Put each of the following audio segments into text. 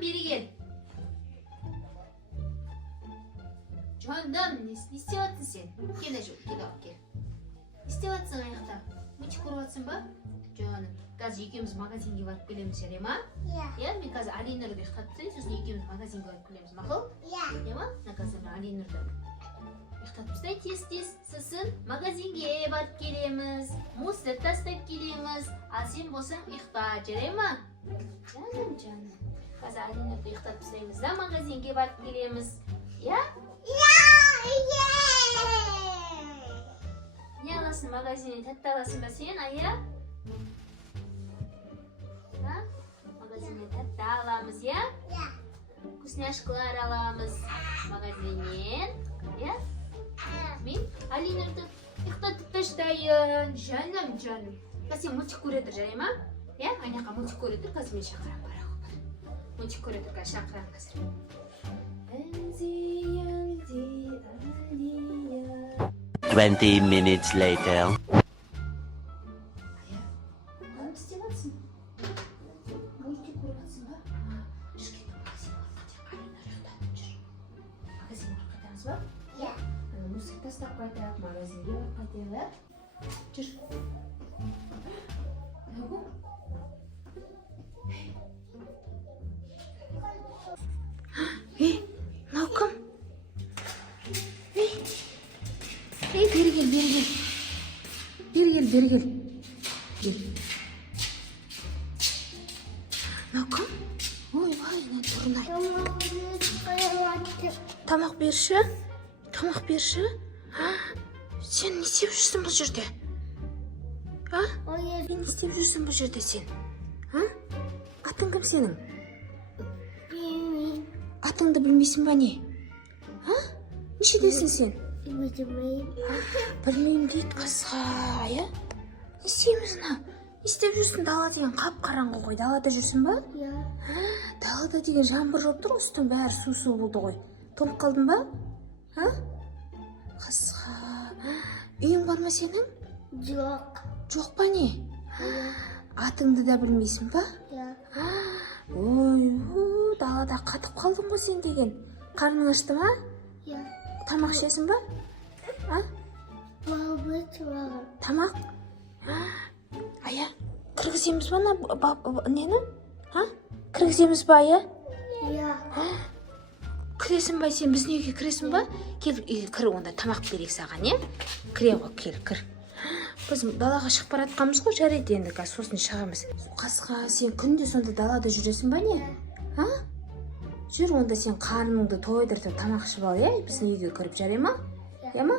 beri gel. Canım, ne istiyorsun sen? Gel şu, gel. Ne istiyorsun ayakta? Mıçı kuruyorsun bak? Canım, gaz ikimiz magazinge varıp gelemiz jarayma? Ya, men gaz Alinur'da ixtatib, so'zin ikimiz magazinge varıp gelemiz, ma'qul? Yama? Gazim Alinur'da ixtatib, tez sizin magazinge varıp gelemiz, muzda tashlab kelamiz. Sen bo'lsang ixta, jarayma? Canım. Gaz Alinur'da ixtatib, magazinge varıp gelemiz. Ya? Ne alasın magazini, tatta alasın ba sen, aya? Ha? Magazini tatta alamız ya? Вкусняшкалар alamız magazinен. Ya? Men Alinur'da ixtatib tashlayin. Canım. Sen multik ko'radir, jarayma? Ya? Anaqa multik ko'radir, hozir men chaqiraman baraqa. Multik ko'radir, chaqiraman hozir. Aliya. 20 minutes later. Beri gel. Nakım? Oy vay ne turunay. Tamak berişi. Sen ne istеп жүрсің бұл жерде? Ha? Ne istеп жүрсің бұл жерде sen? Ha? Atın кім senin? Atыңды білмейсің ба не? Ha? Нешедесің sen? Білмеймін дейді қасқа, ya? Не істейміз мына? Не істеп жүрсің? Дала деген қап-қараңғы ғой. Далада жүрсің ба? Далада деген жаңбыр жауып тұр, үстің бәрі су болды ғой. Тоңып қалдың ба? Қасқа. Үйің бар ма сенің? Жоқ па не? Атыңды да білмейсің ба? Ой, далада қатып қалдың ғой сен деген. Қарның ашты ма? Тамақ ішесің ба? Тамақ? Ая, кіргіземіз ба нені? Кіргіземіз ба, ая? Кіресің ба сен, біздің үйге кіресің ба? Кел, кір онда, тамақ берейік саған, е? Кіре ғой, кел, кір. Біз далаға шығып баратқанбыз ғой, жарайды енді, сосын шығамыз. Қасқа, сен күнде сонда далада жүресің ба, не? Жүр, онда сен қарныңды тойдыртып тамақ ішіп ал, е? Біздің үйге кіріп, жарай ма? Яма?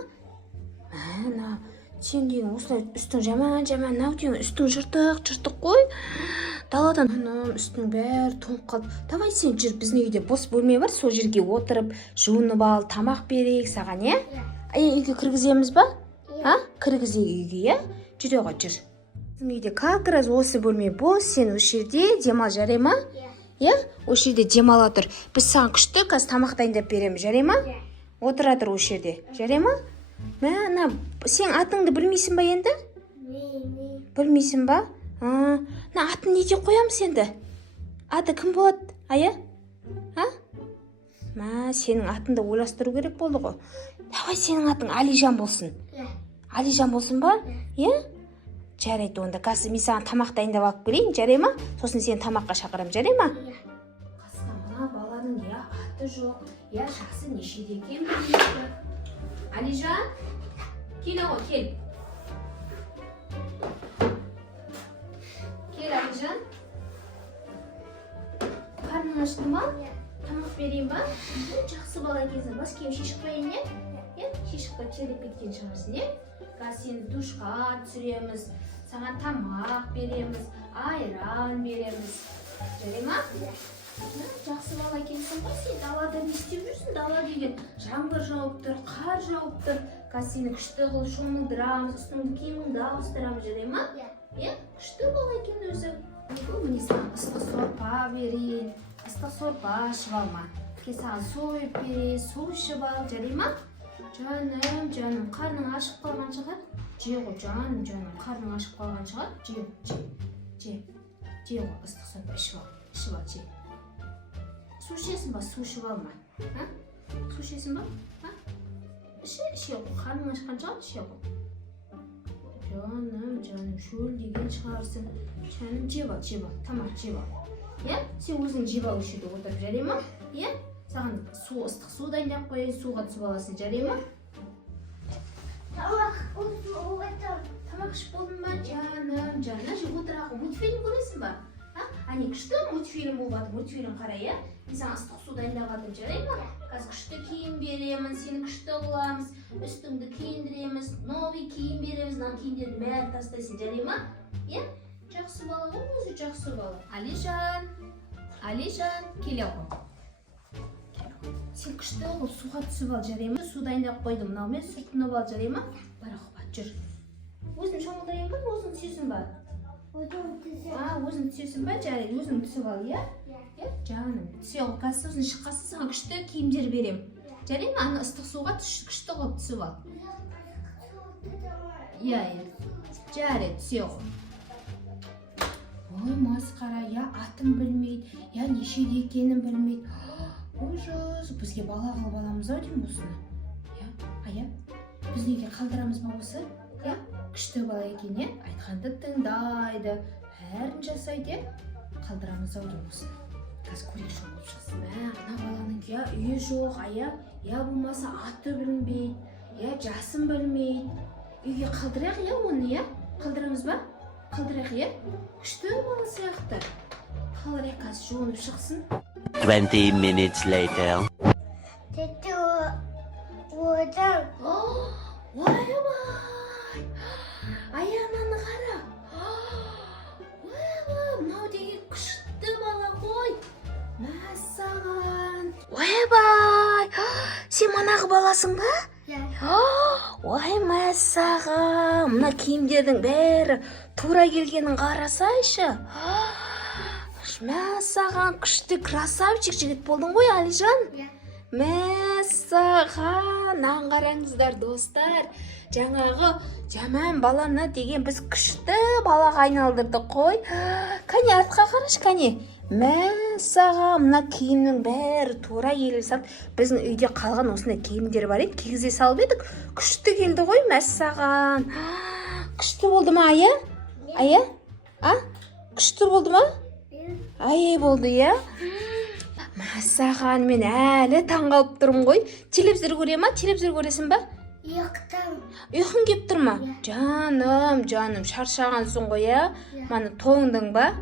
Сен деген осылай үстің жаман, нау деген үстің жыртық қой. Даладан үстің бәрі тоңып қалды. Давай сен жүр, біздің үйде бос бөлме бар, сол жерге отырып, жуынып ал, тамақ берейік саған, е? Үйге кіргіземіз ба? Кіргізейік үйге, е? Жүре ғой, жүр. Біздің үйде как раз осы бөлме бос, сен осы жерде демал, жарай ма? Осы жерде демала тұр. Біз саған күшті қазір тамақ дайындап береміз, жарай ма? Отыра тұр осы жерде, жарай ма? Сен атыңды білмейсің ба енді? Білмейсің ба? Атын не деп қоямыз енді? Аты кім болады, ая? Сенің атыңды ойластыру керек болды ғой. Давай сенің атың Алижан болсын. Алижан болсын ба? Жарайды онда. Қазір мен саған тамақ дайындап алып келейін, жарай ма? Сосын сені тамаққа шақырам, жарай ма? Қасқа, мына баланың аты жоқ, жасы нешеде екен білмейді. Алижан, кел ғой, кел. Кел, Алижан. Қарның ашты ма? Тамақ берейін ба? Жақсы бала екенсің. Бас киім шешіп қояйын, е? Шешіп қойып теріп кеткен шығарсың, е? Қазір сені душқа түсіреміз, саған тамақ береміз, айран береміз. Жарай ма? Жақсы бала екенсің ғой сен. Далада не істеп жүрсің? Дала деген жаңбыр жауып тұр, қар жауып тұр. Қазір сені күшті қылып шомылдырамыз, үстіңді киіміңді ауыстырамыз, жарай ма? Күшті бала екен өзі. Міне саған ыстық сорпа берейін. Ыстық сорпа ішіп алма. Саған сойып берейін, су ішіп ал, жарай ма? Жаным, қарның ашып қалған шығар? Же ғой, жаным, қарның ашып қалған шығар? Же ғой, ыстық сорпа ішіп ал, же. Су ішесің ба? Су ішіп алма. Су ішесің ба? Іше ғой. Қарның ашқан шығар, іше ғой. Жаным, шөлдеген шығарсың. Жаным, жеп ал. Тамақ жеп ал. Сен өзің жеп ал үшін отырып жарай ма? Саған ыстық су дайындап қояйын, суға түсіп аласың, жарай ма? Тамақ ішіп болдың ба? Жаным, жеп отырақ. Мультфильм көресің ба? Ане күшті мультфильм болғады, мультфильм қарай, мен саған ыстық су дайындап алдым, жарай ма? Қазір күшті киім беремін, сені күшті қыламыз, үстіңді киіндіреміз, новый киім береміз, мына киімдердің бәрін тастайсың, жарай ма? Жақсы бала ғой, өзі жақсы бала. Алижан, келе ғой. Сен күшті қылып суға түсіп ал, жарай ма? Су дайындап қойдым, мынаумен су тұнып ал, жарай ма? Бара қоқат, жүр. Өзің шомылдайын ба, өзің түсесің ба? Өзің түсесің ба? Жарайды, өзің түсіп ал, Жаным, түсе ал, қазір өзің шыққасын, саған күшті киімдер берем. Жарай ма? Аны ыстық суға күшті қылып түсіп ал. Жарайды, түсе ал. Ой, масқара, атын білмейді, нешеде екенін білмейді. Ужас, бізге бала қылып аламыз ау деймін осыны. Біз неге қалдырамыз ба осы? Күшті бала екен, айтқанды тыңдайды, бәрін жасайды, қалдырамыз ау деймін осыны. Қазір көрек шоң болып шықсын. Ана баланың үйі жоқ, болмаса аты білмейді, жасын білмейді. Үйге қалдырайық, оны, қалдырамыз ба? Қалдырайық, күшті бала сияқты. Қалдырайық, қазір жуынып шықсын. 20 minutes later. Тәтті одан. Ойбай! Ананы қара. Мынау деген күшті бала ғой. Мәссаған. Ойбай! Сен манағы баласың ба? Ой, мәссаған. Мына киімдердің бәрі тура келгенін қарасайшы. Мәссаған, күшті красавчик жігіт болдың ғой, Алижан? Мәссаған, қараңыздар достар, жаңағы жаман баланы деген біз күшті балаға айналдырдық қой. Кәне артқа қарашы, кәне. Мәссаған, мына киімнің бәрі тура келіп салды. Біздің үйде қалған осындай киімдер бар еді, кигізе салып едік. Күшті келді ғой, мәссаған. Күшті болды ма, Ая? Күшті болды ма? Болды, Мәссаған, мен әлі таңғалып тұрмын ғой. Телевизор көре ма? Телевизор көресің ба? Ұйқың кеп тұр ма? Жаным, шаршағансың ғой, Маны тоңдың ба?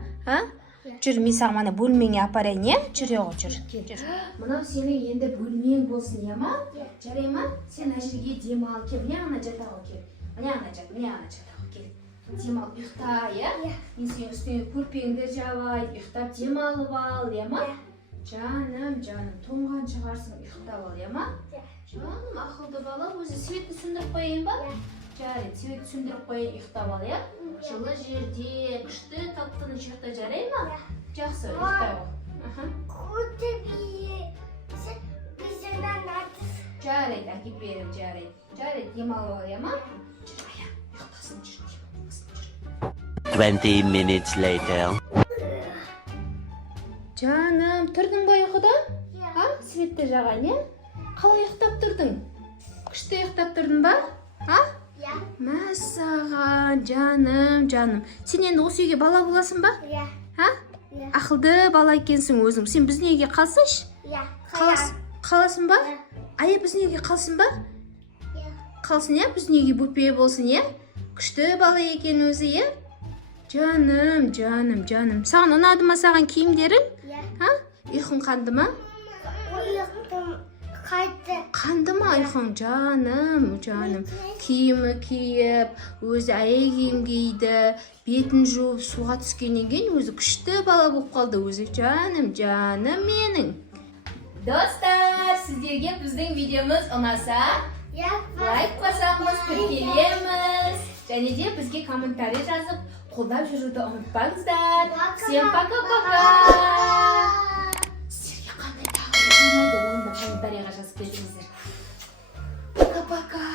Жүр, мен саған мана бөлмеңе апарайын, Жүре ғой, жүр. Мынау сенің енді бөлмең болсын, ма? Жарай ма? Сен әжірге демал кел. Мына жатағы кел. Мына жатағы кел. Демал, ұйықта, Мен сен үстіңе көрпеңді жабайын, ұйықтап демалып ал, ма? Жаным, тоңған шығарсың, ұйықтап ал, ма? Жаным, ақылды бала, өзі светті сөндіріп қойайын ба? Жарайды, светті сөндіріп қойайын, ұйықтап ал, Жылы жерде, күшті таптының ұйықта жарай ма? Жақсы, ұйықтап ал. Жарайды, әкеп беріп, жарайды, демалып ал, ма? Жүр, ұйықтасын, жүр. 20 minutes later. Жаным, тұрдың ба ұйқыдан? Светті жағайын, Қалай ұйықтап тұрдың? Күшті ұйықтап тұрдың ба? Мәссаған, жаным. Сен енді осы үйге бала боласың ба? Ақылды бала екенсің өзің. Сен біздің үйге қалсайшы? Қаласың ба? Ая біздің үйге қалсын ба? Қалсын, біздің үйге бөпе болсын, Күшті бала екен өзі, Жаным. Саған ұнады ма саған киімдерің? Ұйқың қанды ма? Қанды ма ұйқың? Жаным. Киімі киіп, өзі аяй киім киді, бетін жуып, суға түскеннен кейін өзі күшті бала болып қалды өзі. Жаным менің. Достар, сіздерге біздің видеомыз ұнаса, лайк басамыз, тіркелеміз. Және де бізге комментарий жазып, қолдап жүруді ұмытпаңыздар. Всем пока-пока. Сіздерге қандай тағылым ұнайды, оны да комментарийға жазып беріңіздер. Пока-пока.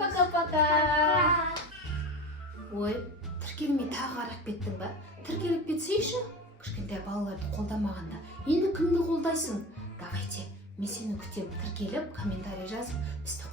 Пока-пока. Ой, тіркелмей тағы қарап кеттің ба? Тіркеліп кетсейші. кішкентай балаларды қолдамағанда. Енді кімді қолдайсың? Давайте, мен сені күтем, тіркеліп, комментарий жазып, бізді